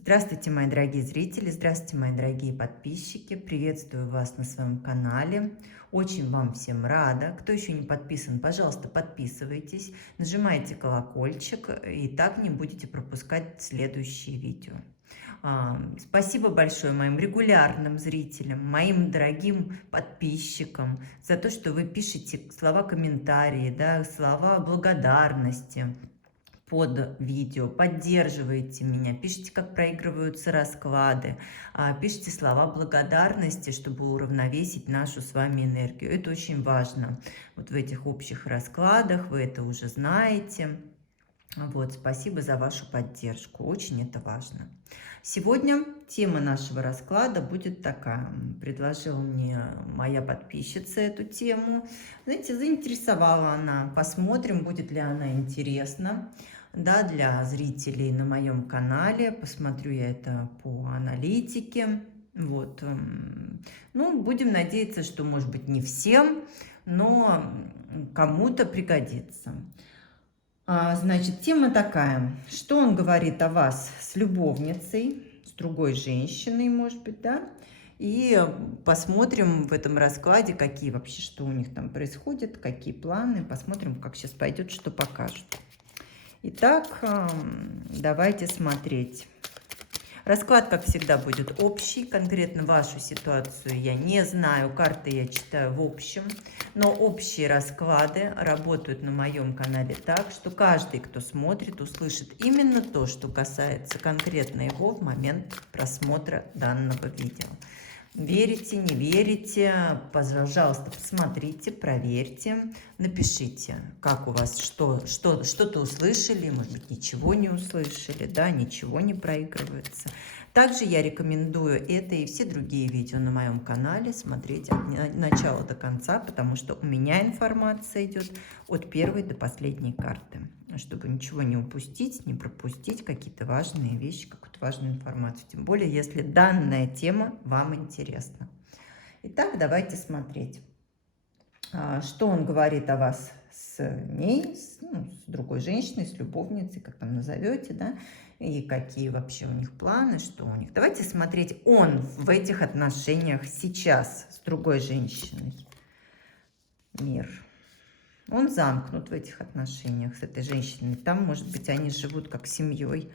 Здравствуйте, мои дорогие зрители, здравствуйте, мои дорогие подписчики. Приветствую вас на своем канале. Очень вам всем рада. Кто еще не подписан, пожалуйста, подписывайтесь, нажимайте колокольчик, и так не будете пропускать следующие видео. Спасибо большое моим регулярным зрителям, моим дорогим подписчикам за то, что вы пишете слова комментарии, да, слова благодарности под видео, поддерживаете меня, пишите, как проигрываются расклады, пишите слова благодарности, чтобы уравновесить нашу с вами энергию. Это очень важно. Вот в этих общих раскладах вы это уже знаете. Вот, спасибо за вашу поддержку, очень это важно. Сегодня тема нашего расклада будет такая. Предложила мне моя подписчица эту тему. Знаете, заинтересовала она. Посмотрим, будет ли она интересна, да, для зрителей на моем канале. Посмотрю я это по аналитике. Вот. Ну, будем надеяться, что, может быть, не всем, но кому-то пригодится. Значит, тема такая. Что он говорит о вас с любовницей, с другой женщиной, может быть, да? И посмотрим в этом раскладе, какие вообще, что у них там происходит, какие планы. Посмотрим, как сейчас пойдет, что покажут. Итак, давайте смотреть. Расклад, как всегда, будет общий. Конкретно вашу ситуацию я не знаю. Карты я читаю в общем. Но общие расклады работают на моем канале так, что каждый, кто смотрит, услышит именно то, что касается конкретно его в момент просмотра данного видео. Верите, не верите, пожалуйста, посмотрите, проверьте, напишите, как у вас, что-то услышали, может быть, ничего не услышали, да, ничего не проигрывается. Также я рекомендую это и все другие видео на моем канале смотреть от начала до конца, потому что у меня информация идет от первой до последней карты, чтобы ничего не упустить, не пропустить какие-то важные вещи, какую-то важную информацию, тем более, если данная тема вам интересна. Итак, давайте смотреть, что он говорит о вас с ней, с другой женщиной, с любовницей, как там назовете, да, и какие вообще у них планы, что у них. Давайте смотреть, он в этих отношениях сейчас с другой женщиной. Мир. Он замкнут в этих отношениях с этой женщиной. Там, может быть, они живут как семьей.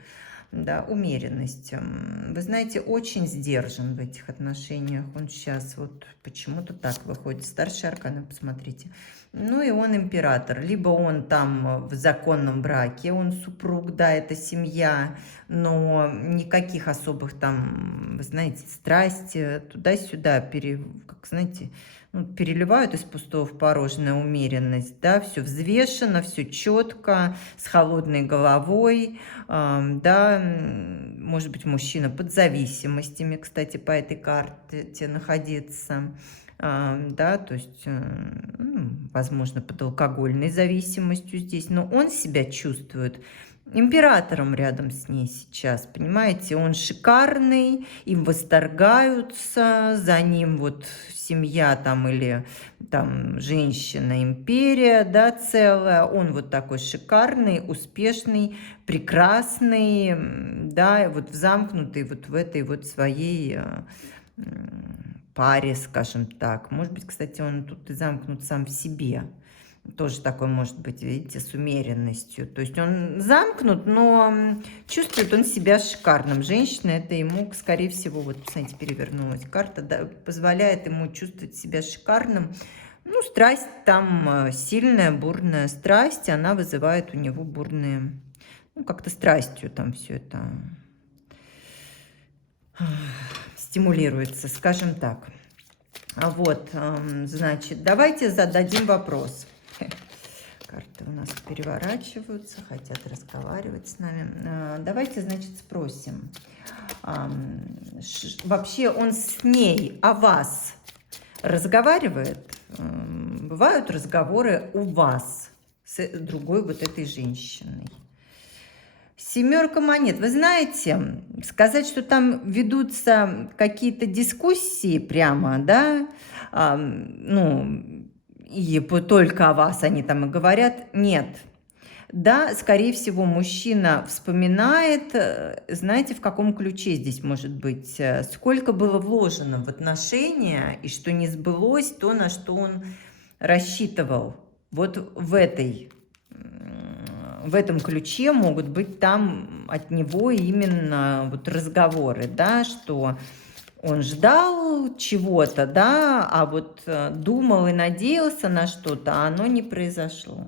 Да, умеренность. Вы знаете, очень сдержан в этих отношениях. Он сейчас вот почему-то так выходит. Старший аркан, посмотрите. Ну и он император. Либо он там в законном браке, он супруг, да, это семья, но никаких особых там, вы знаете, страсти туда-сюда, как знаете, переливают из пустого в порожное умеренность, да, все взвешено, все четко, с холодной головой, да, может быть, мужчина под зависимостями, кстати, по этой карте находиться, да, то есть, возможно, под алкогольной зависимостью здесь, но он себя чувствует императором рядом с ней сейчас, понимаете, он шикарный, им восторгаются, за ним вот семья там или там женщина-империя, да, целая, он вот такой шикарный, успешный, прекрасный, да, вот замкнутый вот в этой вот своей паре, скажем так. Может быть, кстати, он тут и замкнут сам в себе. Тоже такой может быть, видите, с умеренностью. То есть он замкнут, но чувствует он себя шикарным. Женщина, это ему, скорее всего, вот, посмотрите, перевернулась карта, да, позволяет ему чувствовать себя шикарным. Ну, страсть там сильная, бурная страсть, она вызывает у него бурные, ну, как-то страстью там все это стимулируется, скажем так. Вот, значит, давайте зададим вопрос. Карты у нас переворачиваются, хотят разговаривать с нами. Давайте, значит, спросим. Вообще он с ней о вас разговаривает? Бывают разговоры у вас с другой вот этой женщиной? Семерка монет. Вы знаете, сказать, что там ведутся какие-то дискуссии прямо, да, ну, и только о вас они там и говорят, нет. Да, скорее всего, мужчина вспоминает, знаете, в каком ключе здесь может быть, сколько было вложено в отношения, и что не сбылось то, на что он рассчитывал. Вот в этом ключе могут быть там от него именно вот разговоры, да, что он ждал чего-то, да, а вот думал и надеялся на что-то, а оно не произошло.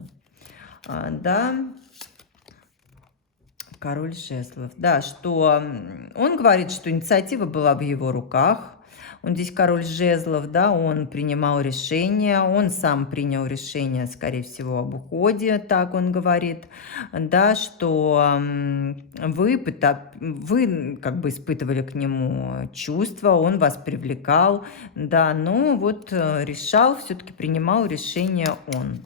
Да, король жезлов. Да, что он говорит, что инициатива была в его руках. Он здесь король жезлов, да, он принимал решение, он сам принял решение, скорее всего, об уходе, так он говорит, да, что вы как бы испытывали к нему чувства, он вас привлекал, да, но вот решал, все-таки принимал решение он.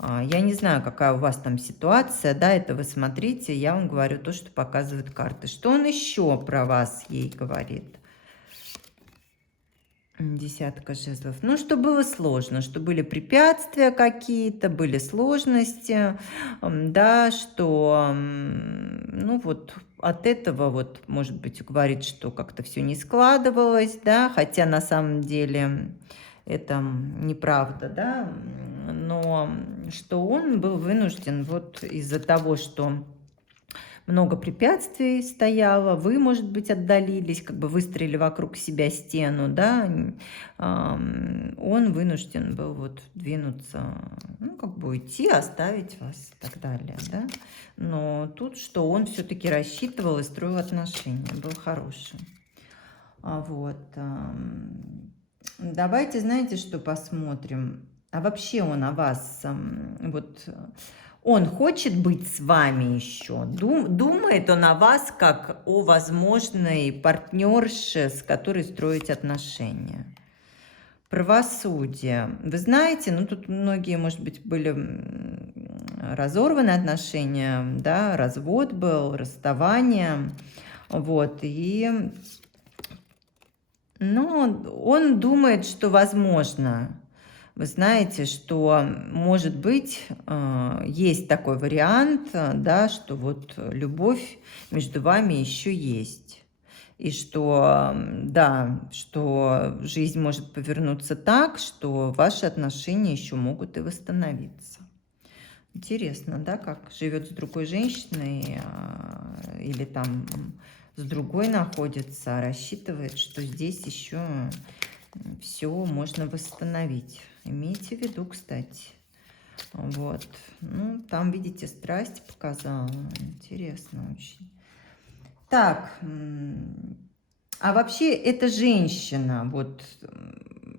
Я не знаю, какая у вас там ситуация, да, это вы смотрите, я вам говорю то, что показывают карты. Что он еще про вас ей говорит? Десятка жезлов. Ну, что было сложно, что были препятствия какие-то, были сложности, да, что, ну, вот от этого вот, может быть, говорит, что как-то все не складывалось, да, хотя на самом деле это неправда, да, но что он был вынужден вот из-за того, что много препятствий стояло, вы, может быть, отдалились, как бы выстроили вокруг себя стену, да, он вынужден был вот двинуться, ну, как бы уйти, оставить вас и так далее, да. Но тут, что он все-таки рассчитывал и строил отношения, был хорошим. Вот. Давайте, знаете, что посмотрим? А вообще он о вас, вот, он хочет быть с вами еще? Думает он о вас как о возможной партнерше, с которой строить отношения? Правосудие. Вы знаете, ну тут многие, может быть, были разорваны отношения, да, развод был, расставание, вот, и, ну, он думает, что возможно. Вы знаете, что, может быть, есть такой вариант, да, что вот любовь между вами еще есть. И что, да, что жизнь может повернуться так, что ваши отношения еще могут и восстановиться. Интересно, да, как живет с другой женщиной или там с другой находится, рассчитывает, что здесь еще все можно восстановить. Имейте в виду, кстати. Вот. Ну, там, видите, страсть показала. Интересно очень. Так, а вообще эта женщина, вот,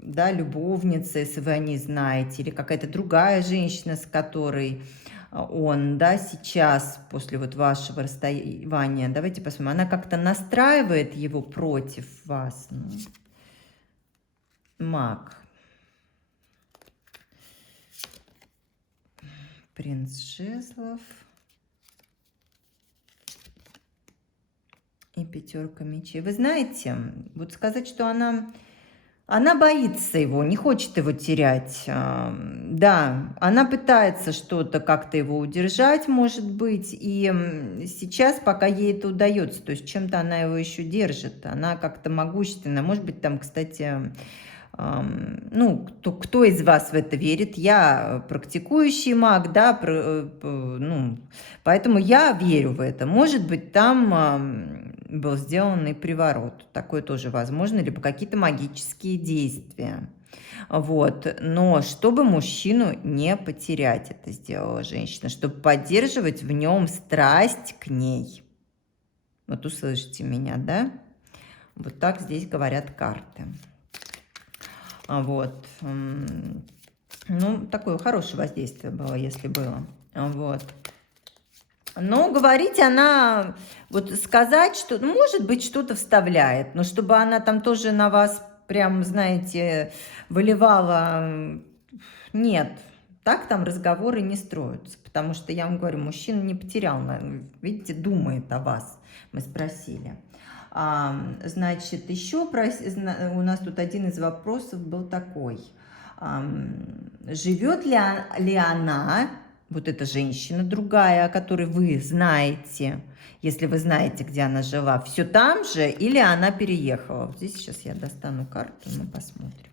да, любовница, если вы о ней знаете, или какая-то другая женщина, с которой он, да, сейчас, после вот вашего расставания, давайте посмотрим, она как-то настраивает его против вас? Ну, маг. Принц жезлов. И пятерка мечей. Вы знаете, вот сказать, что она боится его, не хочет его терять. Да, она пытается что-то как-то его удержать, может быть. И сейчас, пока ей это удается, то есть чем-то она его еще держит. Она как-то могущественна. Может быть, там, кстати... Ну, кто из вас в это верит? Я практикующий маг, да, ну, поэтому я верю в это. Может быть, там был сделан и приворот. Такое тоже возможно, либо какие-то магические действия. Вот. Но чтобы мужчину не потерять, это сделала женщина, чтобы поддерживать в нем страсть к ней. Вот услышите меня, да? Вот так здесь говорят карты. Вот. Ну, такое хорошее воздействие было, если было. Вот. Но говорить она, вот сказать, что, ну, может быть, что-то вставляет, но чтобы она там тоже на вас прям, знаете, выливала, нет. Так там разговоры не строятся, потому что, я вам говорю, мужчина не потерял, видите, думает о вас, мы спросили. Значит, еще у нас тут один из вопросов был такой. Живет ли она вот эта женщина другая, о которой вы знаете, если вы знаете, где она жила, все там же или она переехала? Вот здесь сейчас я достану карту, мы посмотрим.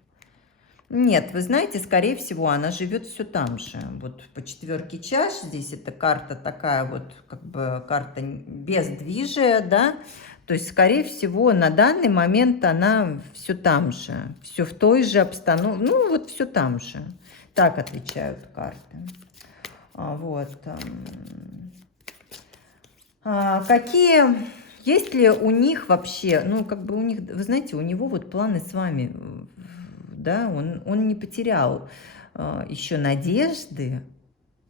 Нет, вы знаете, скорее всего, она живет все там же. Вот по четверке чаш здесь эта карта такая вот, как бы карта бездвижия, да. То есть, скорее всего, на данный момент она все там же, все в той же обстановке, ну вот все там же. Так отвечают карты. Вот. Какие, есть ли у них вообще, ну, как бы у них, вы знаете, у него вот планы с вами, да, он не потерял еще надежды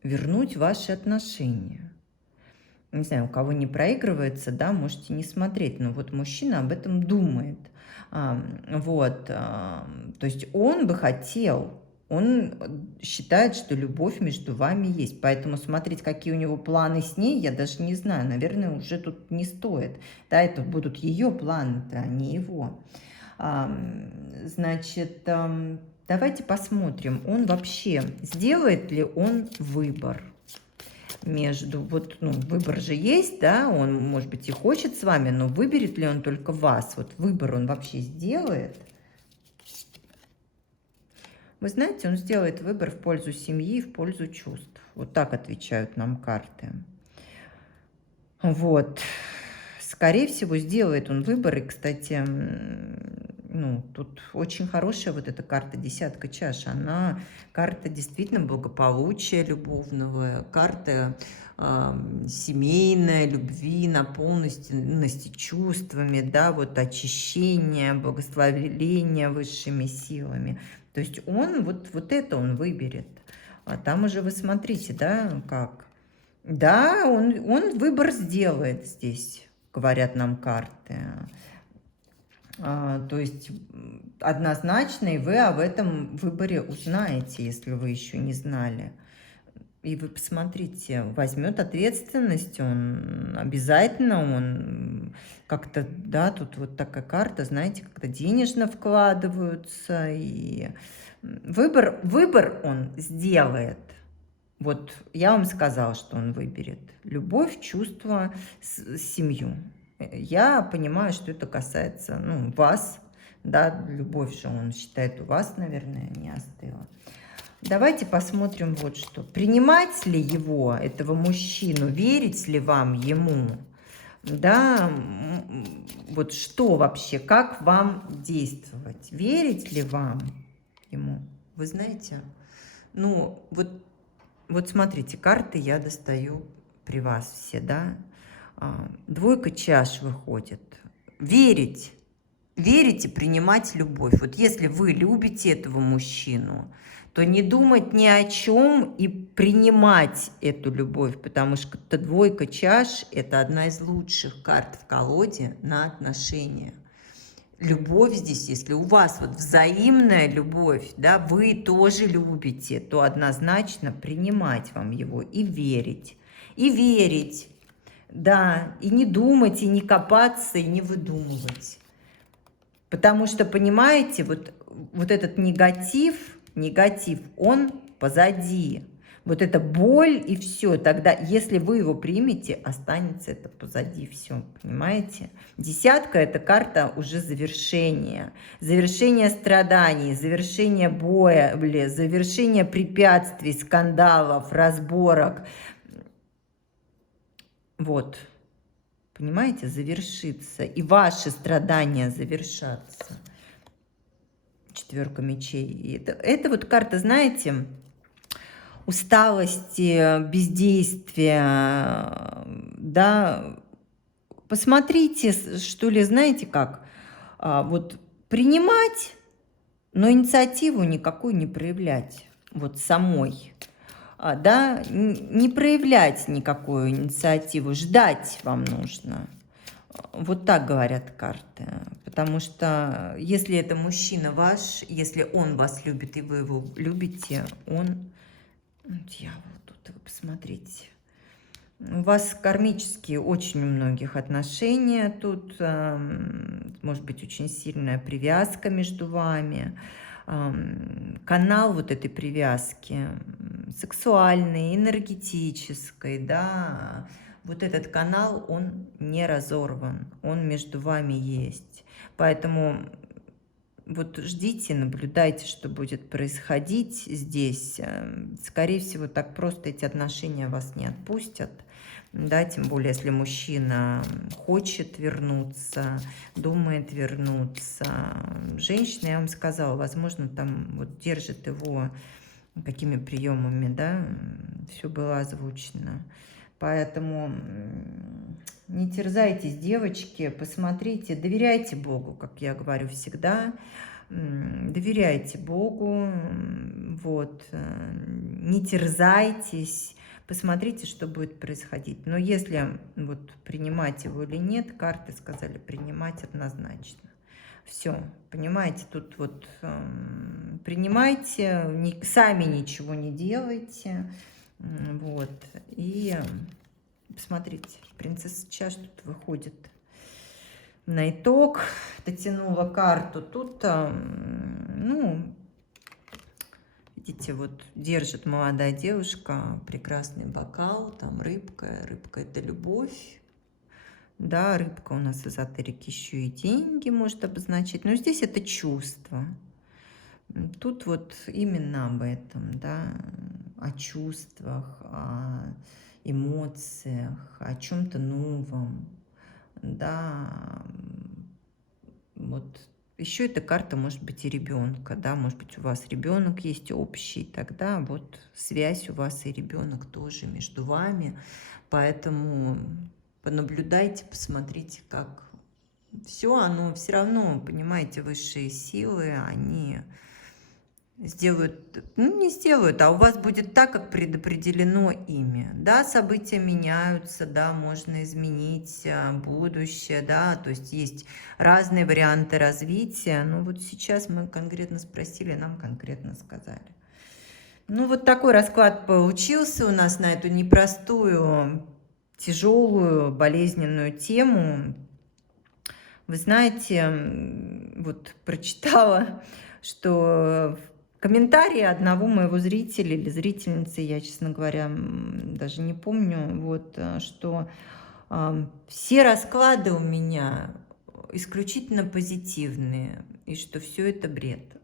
вернуть ваши отношения. Не знаю, у кого не проигрывается, да, можете не смотреть, но вот мужчина об этом думает. Вот, то есть он бы хотел, он считает, что любовь между вами есть, поэтому смотреть, какие у него планы с ней, я даже не знаю, наверное, уже тут не стоит. Да, это будут ее планы-то, а не его. Значит, давайте посмотрим, он вообще, сделает ли он выбор между, вот, ну, выбор же есть, да, он, может быть, и хочет с вами, но выберет ли он только вас? Вот выбор он вообще сделает? Вы знаете, он сделает выбор в пользу семьи, в пользу чувств. Вот так отвечают нам карты. Вот. Скорее всего, сделает он выбор. И, кстати, ну, тут очень хорошая вот эта карта «Десятка чаш». Она карта действительно благополучия любовного, карта семейная, любви, наполненности чувствами, да, вот очищения, благословения высшими силами. То есть он вот это он выберет. А там уже вы смотрите, да, как. Да, он выбор сделает здесь, говорят нам карты. То есть однозначно и вы об этом выборе узнаете, если вы еще не знали. И вы посмотрите, возьмет ответственность, он обязательно, он как-то, да, тут вот такая карта, знаете, как-то денежно вкладываются, и выбор он сделает. Вот я вам сказала, что он выберет любовь, чувство, семью. Я понимаю, что это касается, ну, вас, да, любовь же он считает у вас, наверное, не остыла. Давайте посмотрим вот что. Принимать ли его, этого мужчину, верить ли вам ему, да, вот что вообще, как вам действовать, верить ли вам ему? Вы знаете, ну, вот смотрите, карты я достаю при вас все, да, двойка чаш выходит. Верить, верить и принимать любовь. Вот если вы любите этого мужчину, то не думать ни о чем и принимать эту любовь, потому что двойка чаш – это одна из лучших карт в колоде на отношения. Любовь здесь, если у вас вот взаимная любовь, да, вы тоже любите, то однозначно принимать вам его и верить. И верить, да, и не думать, и не копаться, и не выдумывать. Потому что, понимаете, вот этот негатив, он позади. Вот эта боль и все. Тогда, если вы его примете, останется это позади все. Понимаете? Десятка – это карта уже завершения. Завершение страданий, завершение боли, завершение препятствий, скандалов, разборок. Вот. Понимаете? Завершится. И ваши страдания завершатся. Четверка мечей. Это вот карта, знаете, усталости, бездействия, да. Посмотрите, что ли, знаете как, вот принимать, но инициативу никакую не проявлять, вот самой, да, не проявлять никакую инициативу, ждать вам нужно. Вот так говорят карты. Потому что если это мужчина ваш, если он вас любит и вы его любите, он... Дьявол, тут вы посмотрите. У вас кармические очень у многих отношения. Тут может быть очень сильная привязка между вами. канал вот этой привязки, сексуальной, энергетической, да, вот этот канал, он не разорван, он между вами есть. Поэтому вот ждите, наблюдайте, что будет происходить здесь. Скорее всего, так просто эти отношения вас не отпустят. Да, тем более, если мужчина хочет вернуться, думает вернуться. Женщина, я вам сказала, возможно, там вот держит его какими приемами, да, все было озвучено. Поэтому не терзайтесь, девочки, посмотрите, доверяйте Богу, как я говорю всегда. Доверяйте Богу, вот, не терзайтесь, посмотрите, что будет происходить. Но если вот принимать его или нет, карты сказали принимать однозначно. Все, понимаете, тут вот принимайте, сами ничего не делайте, вот, и посмотрите, принцесса чаш тут выходит на итог, дотянула карту, тут, ну, видите, вот держит молодая девушка прекрасный бокал, там рыбка, рыбка это любовь, да, рыбка у нас эзотерики еще и деньги может обозначать, но здесь это чувство, тут вот именно об этом, да, о чувствах, о эмоциях, о чем-то новом. Да, вот еще эта карта может быть и ребенка, да, может быть у вас ребенок есть общий, тогда вот связь у вас и ребенок тоже между вами, поэтому понаблюдайте, посмотрите, как все, оно все равно, понимаете, высшие силы, они сделают, ну не сделают, а у вас будет так, как предопределено ими. Да, события меняются, да, можно изменить будущее, да, то есть есть разные варианты развития. Но вот сейчас мы конкретно спросили, нам конкретно сказали. Ну вот такой расклад получился у нас на эту непростую, тяжелую, болезненную тему. Вы знаете, вот прочитала, что комментарии одного моего зрителя или зрительницы, я, честно говоря, даже не помню, вот, что все расклады у меня исключительно позитивные, и что все это бред.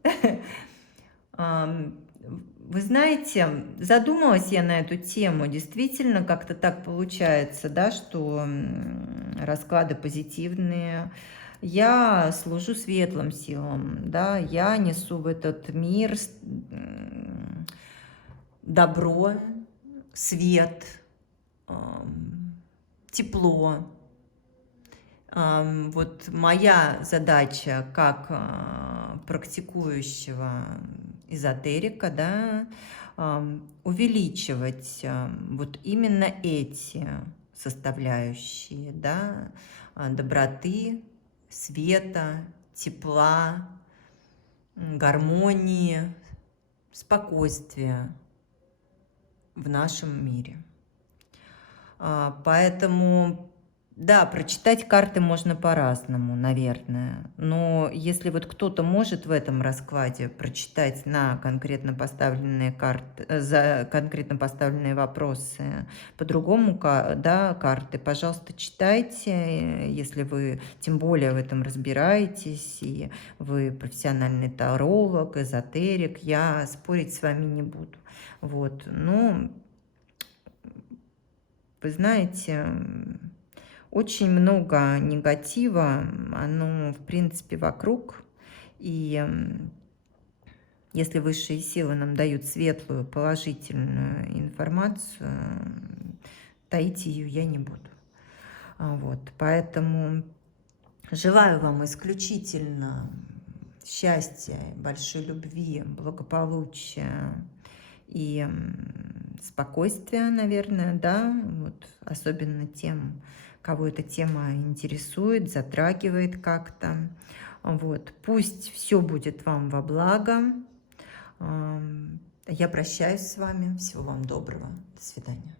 Вы знаете, задумалась я на эту тему, действительно как-то так получается, да, что расклады позитивные. Я служу светлым силам, да, я несу в этот мир добро, свет, тепло. Вот моя задача как практикующего эзотерика, да, увеличивать вот именно эти составляющие, да, доброты, света, тепла, гармонии, спокойствия в нашем мире. Поэтому, да, прочитать карты можно по-разному, наверное. Но если вот кто-то может в этом раскладе прочитать на конкретно поставленные карты, за конкретно поставленные вопросы по-другому, да, карты, пожалуйста, читайте, если вы тем более в этом разбираетесь, и вы профессиональный таролог, эзотерик, я спорить с вами не буду. Вот, но вы знаете, очень много негатива, оно, в принципе, вокруг. И если высшие силы нам дают светлую, положительную информацию, таить ее я не буду. Вот, поэтому желаю вам исключительно счастья, большой любви, благополучия и спокойствия, наверное, да, вот, особенно тем, кого эта тема интересует, затрагивает как-то. Вот. Пусть все будет вам во благо. Я прощаюсь с вами. Всего вам доброго. До свидания.